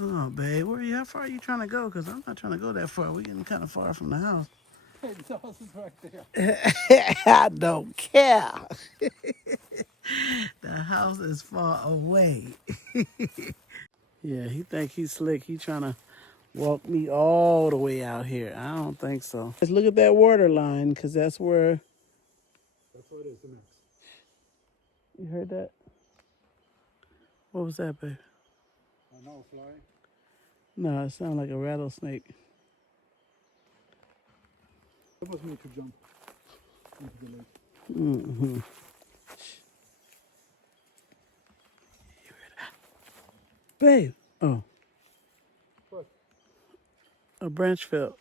Oh, babe, how far are you trying to go? Because I'm not trying to go that far. We're getting kind of far from the house. The house is right there. I don't care. The house is far away. Yeah, he think he's slick. He trying to walk me all the way out here. I don't think so. Let's look at that water line, because that's where... That's what it is, the max. You heard that? What was that, babe? I know, fly. No, it sounded like a rattlesnake. That was me to jump into the lake. Mm-hmm. Babe. Oh, What? a branch fell.